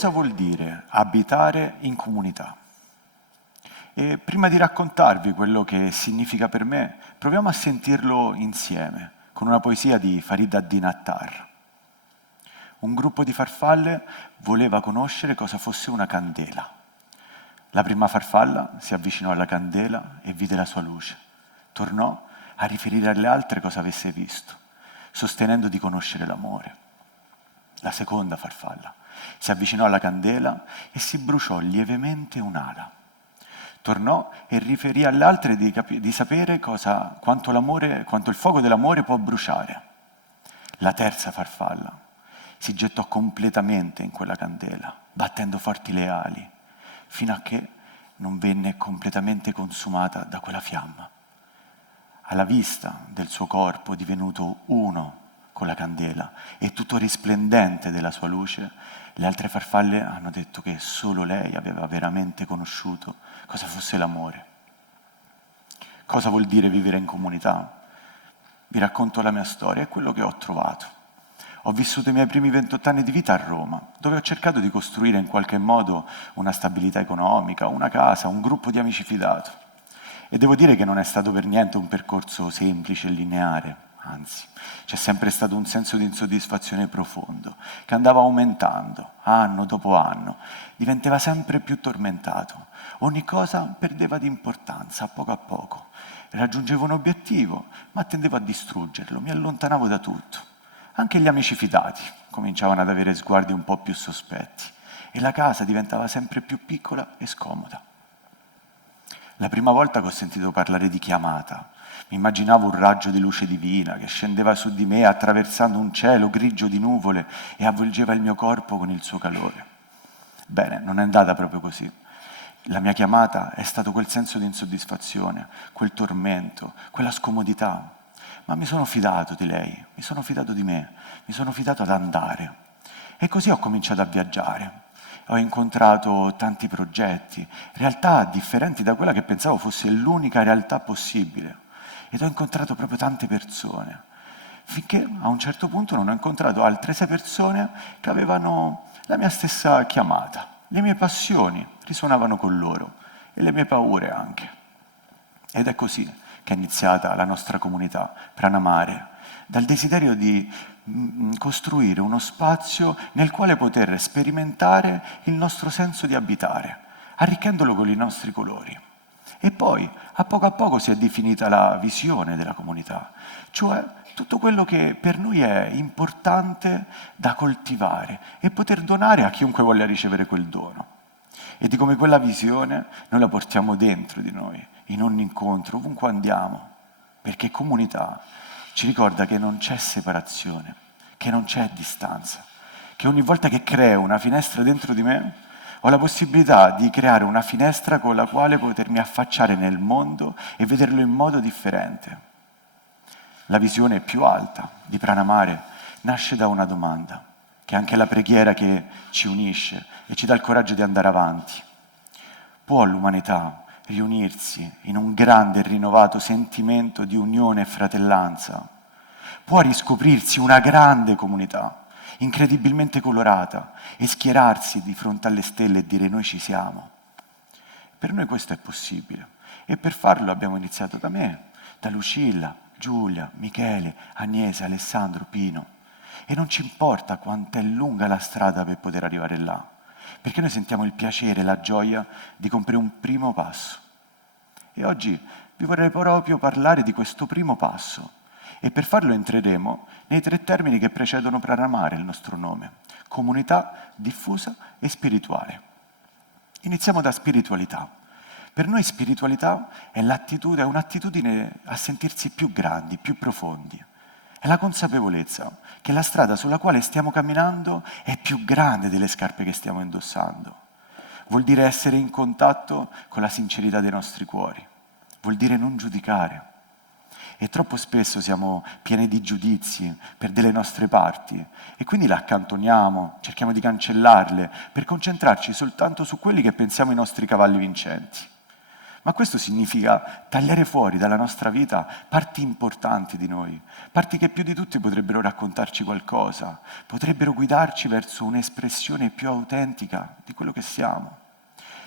cosa vuol dire abitare in comunità? E prima di raccontarvi quello che significa per me, proviamo a sentirlo insieme, con una poesia di Farid ad-Din Attar. Un gruppo di farfalle voleva conoscere cosa fosse una candela. La prima farfalla si avvicinò alla candela e vide la sua luce. Tornò a riferire alle altre cosa avesse visto, sostenendo di conoscere l'amore. La seconda farfalla si avvicinò alla candela e si bruciò lievemente un'ala. Tornò e riferì alle altre di sapere quanto il fuoco dell'amore può bruciare. La terza farfalla si gettò completamente in quella candela, battendo forti le ali, fino a che non venne completamente consumata da quella fiamma. Alla vista del suo corpo divenuto uno con la candela e tutto risplendente della sua luce, le altre farfalle hanno detto che solo lei aveva veramente conosciuto cosa fosse l'amore. Cosa vuol dire vivere in comunità? Vi racconto la mia storia e quello che ho trovato. Ho vissuto i miei primi 28 anni di vita a Roma, dove ho cercato di costruire in qualche modo una stabilità economica, una casa, un gruppo di amici fidato. E devo dire che non è stato per niente un percorso semplice e lineare, anzi, c'è sempre stato un senso di insoddisfazione profondo, che andava aumentando, anno dopo anno, diventava sempre più tormentato. Ogni cosa perdeva di importanza, a poco. Raggiungevo un obiettivo, ma tendevo a distruggerlo, mi allontanavo da tutto. Anche gli amici fidati cominciavano ad avere sguardi un po' più sospetti e la casa diventava sempre più piccola e scomoda. La prima volta che ho sentito parlare di chiamata, mi immaginavo un raggio di luce divina che scendeva su di me attraversando un cielo grigio di nuvole e avvolgeva il mio corpo con il suo calore. Bene, non è andata proprio così. La mia chiamata è stato quel senso di insoddisfazione, quel tormento, quella scomodità. Ma mi sono fidato di lei, mi sono fidato di me, mi sono fidato ad andare. E così ho cominciato a viaggiare. Ho incontrato tanti progetti, realtà differenti da quella che pensavo fosse l'unica realtà possibile. Ed ho incontrato proprio tante persone, finché a un certo punto non ho incontrato altre 6 persone che avevano la mia stessa chiamata. Le mie passioni risuonavano con loro e le mie paure anche. Ed è così che è iniziata la nostra comunità, Pranamare, dal desiderio di costruire uno spazio nel quale poter sperimentare il nostro senso di abitare, arricchendolo con i nostri colori. E poi, a poco si è definita la visione della comunità, cioè tutto quello che per noi è importante da coltivare e poter donare a chiunque voglia ricevere quel dono. E di come quella visione noi la portiamo dentro di noi, in ogni incontro, ovunque andiamo, perché comunità ci ricorda che non c'è separazione, che non c'è distanza, che ogni volta che creo una finestra dentro di me ho la possibilità di creare una finestra con la quale potermi affacciare nel mondo e vederlo in modo differente. La visione più alta di Pranamare nasce da una domanda, che è anche la preghiera che ci unisce e ci dà il coraggio di andare avanti. Può l'umanità riunirsi in un grande e rinnovato sentimento di unione e fratellanza? Può riscoprirsi una grande comunità, incredibilmente colorata, e schierarsi di fronte alle stelle e dire noi ci siamo? Per noi questo è possibile e per farlo abbiamo iniziato da me, da Lucilla, Giulia, Michele, Agnese, Alessandro, Pino. E non ci importa quanto è lunga la strada per poter arrivare là, perché noi sentiamo il piacere e la gioia di compiere un primo passo. E oggi vi vorrei proprio parlare di questo primo passo. E per farlo entreremo nei 3 termini che precedono Pranamare, il nostro nome: comunità, diffusa e spirituale. Iniziamo da spiritualità. Per noi spiritualità è un'attitudine a sentirsi più grandi, più profondi. È la consapevolezza che la strada sulla quale stiamo camminando è più grande delle scarpe che stiamo indossando. Vuol dire essere in contatto con la sincerità dei nostri cuori. Vuol dire non giudicare. E troppo spesso siamo pieni di giudizi per delle nostre parti e quindi le accantoniamo, cerchiamo di cancellarle per concentrarci soltanto su quelli che pensiamo i nostri cavalli vincenti. Ma questo significa tagliare fuori dalla nostra vita parti importanti di noi, parti che più di tutti potrebbero raccontarci qualcosa, potrebbero guidarci verso un'espressione più autentica di quello che siamo.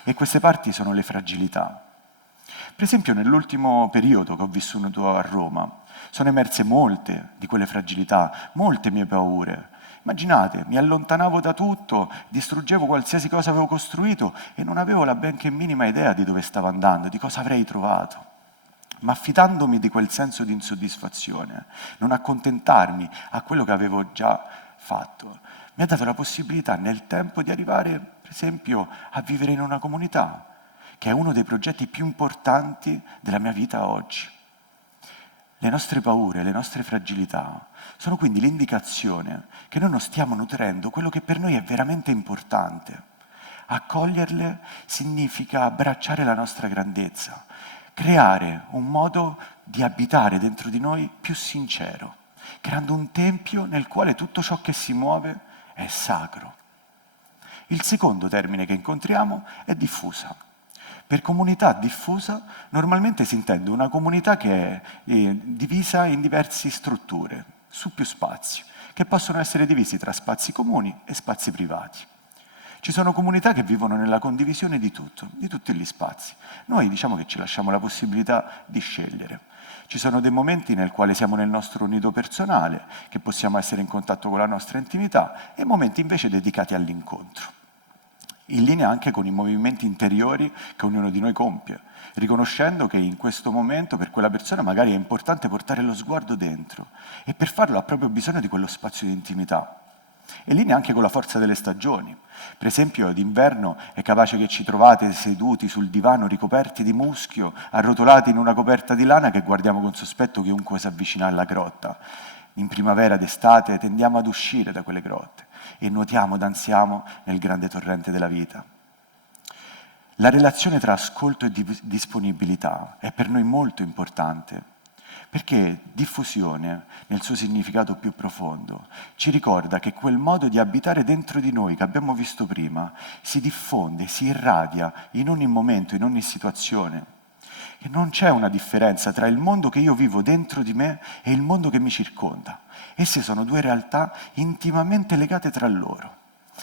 E queste parti sono le fragilità. Per esempio, nell'ultimo periodo che ho vissuto a Roma, sono emerse molte di quelle fragilità, molte mie paure. Immaginate, mi allontanavo da tutto, distruggevo qualsiasi cosa avevo costruito e non avevo la benché minima idea di dove stavo andando, di cosa avrei trovato. Ma affidandomi di quel senso di insoddisfazione, non accontentarmi a quello che avevo già fatto, mi ha dato la possibilità nel tempo di arrivare, per esempio, a vivere in una comunità, che è uno dei progetti più importanti della mia vita oggi. Le nostre paure, le nostre fragilità sono quindi l'indicazione che noi non stiamo nutrendo quello che per noi è veramente importante. Accoglierle significa abbracciare la nostra grandezza, creare un modo di abitare dentro di noi più sincero, creando un tempio nel quale tutto ciò che si muove è sacro. Il secondo termine che incontriamo è diffusa. Per comunità diffusa normalmente si intende una comunità che è divisa in diverse strutture, su più spazi, che possono essere divisi tra spazi comuni e spazi privati. Ci sono comunità che vivono nella condivisione di tutto, di tutti gli spazi. Noi diciamo che ci lasciamo la possibilità di scegliere. Ci sono dei momenti nel quale siamo nel nostro nido personale, che possiamo essere in contatto con la nostra intimità, e momenti invece dedicati all'incontro, in linea anche con i movimenti interiori che ognuno di noi compie, riconoscendo che in questo momento per quella persona magari è importante portare lo sguardo dentro e per farlo ha proprio bisogno di quello spazio di intimità. E in linea anche con la forza delle stagioni. Per esempio d'inverno è capace che ci trovate seduti sul divano ricoperti di muschio, arrotolati in una coperta di lana che guardiamo con sospetto chiunque si avvicina alla grotta. In primavera d'estate tendiamo ad uscire da quelle grotte e nuotiamo, danziamo nel grande torrente della vita. La relazione tra ascolto e disponibilità è per noi molto importante, perché diffusione, nel suo significato più profondo, ci ricorda che quel modo di abitare dentro di noi che abbiamo visto prima si diffonde, si irradia in ogni momento, in ogni situazione. E non c'è una differenza tra il mondo che io vivo dentro di me e il mondo che mi circonda. Esse sono due realtà intimamente legate tra loro.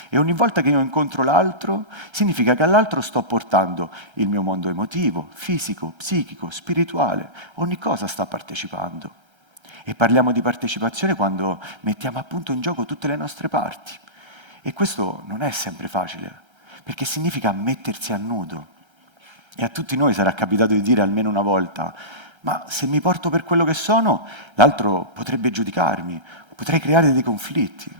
E ogni volta che io incontro l'altro, significa che all'altro sto portando il mio mondo emotivo, fisico, psichico, spirituale. Ogni cosa sta partecipando. E parliamo di partecipazione quando mettiamo appunto in gioco tutte le nostre parti. E questo non è sempre facile, perché significa mettersi a nudo. E a tutti noi sarà capitato di dire almeno una volta: ma se mi porto per quello che sono, l'altro potrebbe giudicarmi, potrei creare dei conflitti.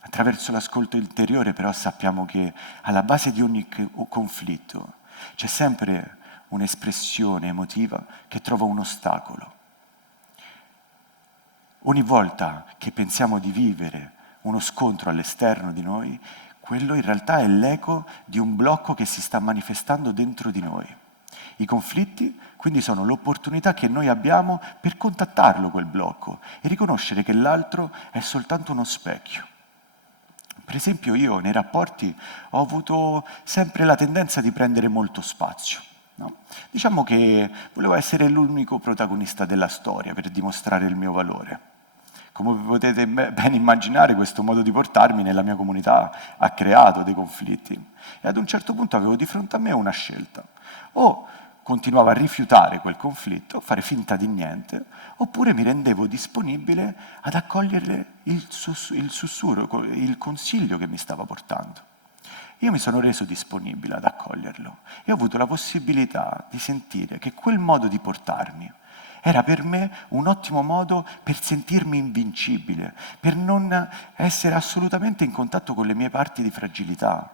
Attraverso l'ascolto interiore però sappiamo che alla base di ogni conflitto c'è sempre un'espressione emotiva che trova un ostacolo. Ogni volta che pensiamo di vivere uno scontro all'esterno di noi, quello in realtà è l'eco di un blocco che si sta manifestando dentro di noi. I conflitti quindi sono l'opportunità che noi abbiamo per contattarlo quel blocco e riconoscere che l'altro è soltanto uno specchio. Per esempio io nei rapporti ho avuto sempre la tendenza di prendere molto spazio. No? Diciamo che volevo essere l'unico protagonista della storia per dimostrare il mio valore. Come potete ben immaginare, questo modo di portarmi nella mia comunità ha creato dei conflitti. E ad un certo punto avevo di fronte a me una scelta. O continuavo a rifiutare quel conflitto, fare finta di niente, oppure mi rendevo disponibile ad accogliere il sussurro, il consiglio che mi stava portando. Io mi sono reso disponibile ad accoglierlo e ho avuto la possibilità di sentire che quel modo di portarmi era per me un ottimo modo per sentirmi invincibile, per non essere assolutamente in contatto con le mie parti di fragilità,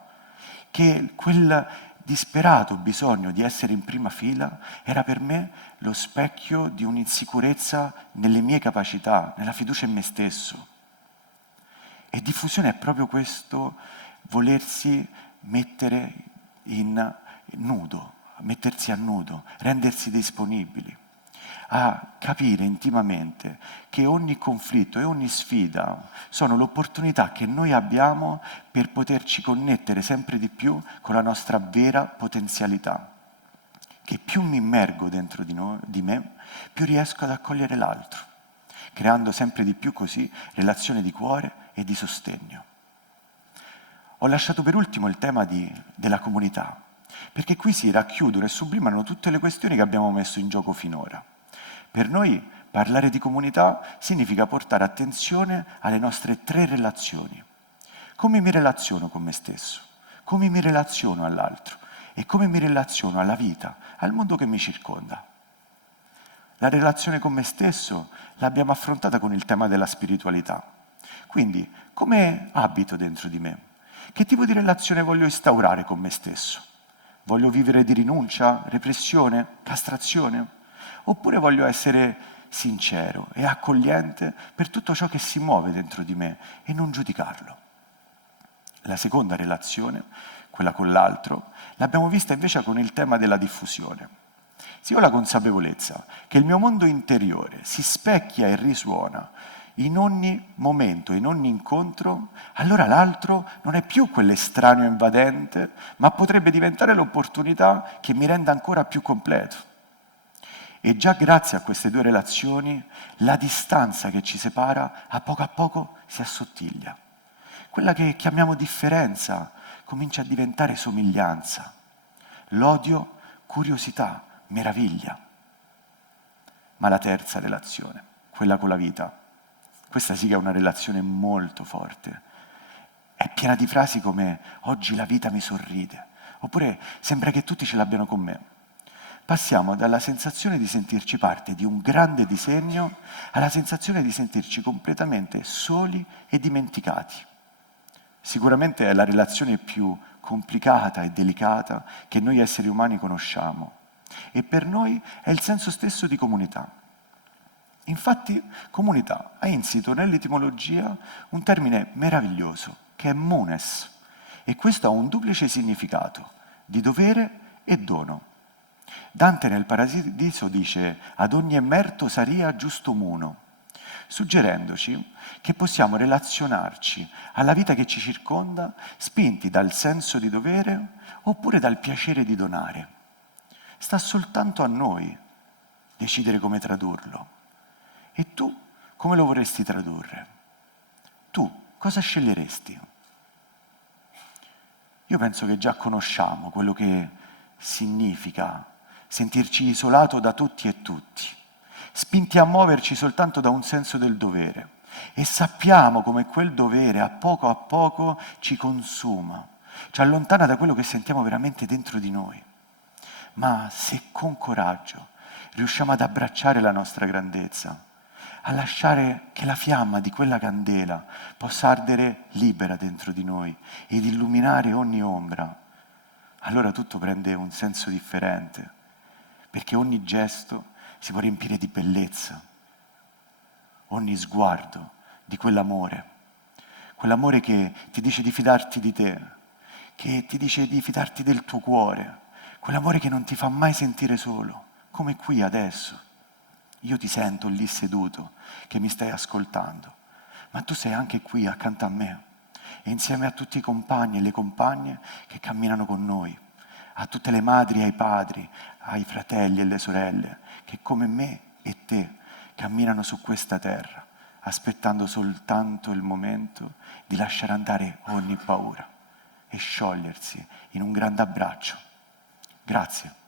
che quel disperato bisogno di essere in prima fila era per me lo specchio di un'insicurezza nelle mie capacità, nella fiducia in me stesso. E diffusione è proprio questo volersi mettere in nudo, mettersi a nudo, rendersi disponibili, a capire intimamente che ogni conflitto e ogni sfida sono l'opportunità che noi abbiamo per poterci connettere sempre di più con la nostra vera potenzialità. che più mi immergo dentro di me, più riesco ad accogliere l'altro, creando sempre di più così relazioni di cuore e di sostegno. Ho lasciato per ultimo il tema della comunità, perché qui si racchiudono e sublimano tutte le questioni che abbiamo messo in gioco finora. Per noi parlare di comunità significa portare attenzione alle nostre 3 relazioni. Come mi relaziono con me stesso, come mi relaziono all'altro e come mi relaziono alla vita, al mondo che mi circonda. La relazione con me stesso l'abbiamo affrontata con il tema della spiritualità. Quindi, come abito dentro di me? Che tipo di relazione voglio instaurare con me stesso? Voglio vivere di rinuncia, repressione, castrazione? Oppure voglio essere sincero e accogliente per tutto ciò che si muove dentro di me e non giudicarlo? La seconda relazione, quella con l'altro, l'abbiamo vista invece con il tema della diffusione. Se ho la consapevolezza che il mio mondo interiore si specchia e risuona in ogni momento, in ogni incontro, allora l'altro non è più quell'estraneo invadente, ma potrebbe diventare l'opportunità che mi renda ancora più completo. E già grazie a queste 2 relazioni, la distanza che ci separa a poco si assottiglia. Quella che chiamiamo differenza comincia a diventare somiglianza. L'odio, curiosità, meraviglia. Ma la terza relazione, quella con la vita, questa sì che è una relazione molto forte. È piena di frasi come «oggi la vita mi sorride», oppure «sembra che tutti ce l'abbiano con me». Passiamo dalla sensazione di sentirci parte di un grande disegno alla sensazione di sentirci completamente soli e dimenticati. Sicuramente è la relazione più complicata e delicata che noi esseri umani conosciamo e per noi è il senso stesso di comunità. Infatti, comunità ha insito nell'etimologia un termine meraviglioso che è munes e questo ha un duplice significato, di dovere e dono. Dante nel Paradiso dice «ad ogni emerto saria giusto muno», suggerendoci che possiamo relazionarci alla vita che ci circonda spinti dal senso di dovere oppure dal piacere di donare. Sta soltanto a noi decidere come tradurlo. E tu come lo vorresti tradurre? Tu cosa sceglieresti? Io penso che già conosciamo quello che significa sentirci isolato da tutti e tutti, spinti a muoverci soltanto da un senso del dovere. E sappiamo come quel dovere a poco ci consuma, ci allontana da quello che sentiamo veramente dentro di noi. Ma se con coraggio riusciamo ad abbracciare la nostra grandezza, a lasciare che la fiamma di quella candela possa ardere libera dentro di noi ed illuminare ogni ombra, allora tutto prende un senso differente, perché ogni gesto si può riempire di bellezza, ogni sguardo di quell'amore che ti dice di fidarti di te, che ti dice di fidarti del tuo cuore, quell'amore che non ti fa mai sentire solo, come qui adesso. Io ti sento lì seduto, che mi stai ascoltando, ma tu sei anche qui accanto a me e insieme a tutti i compagni e le compagne che camminano con noi, a tutte le madri e ai padri, ai fratelli e le sorelle che come me e te camminano su questa terra, aspettando soltanto il momento di lasciare andare ogni paura e sciogliersi in un grande abbraccio. Grazie.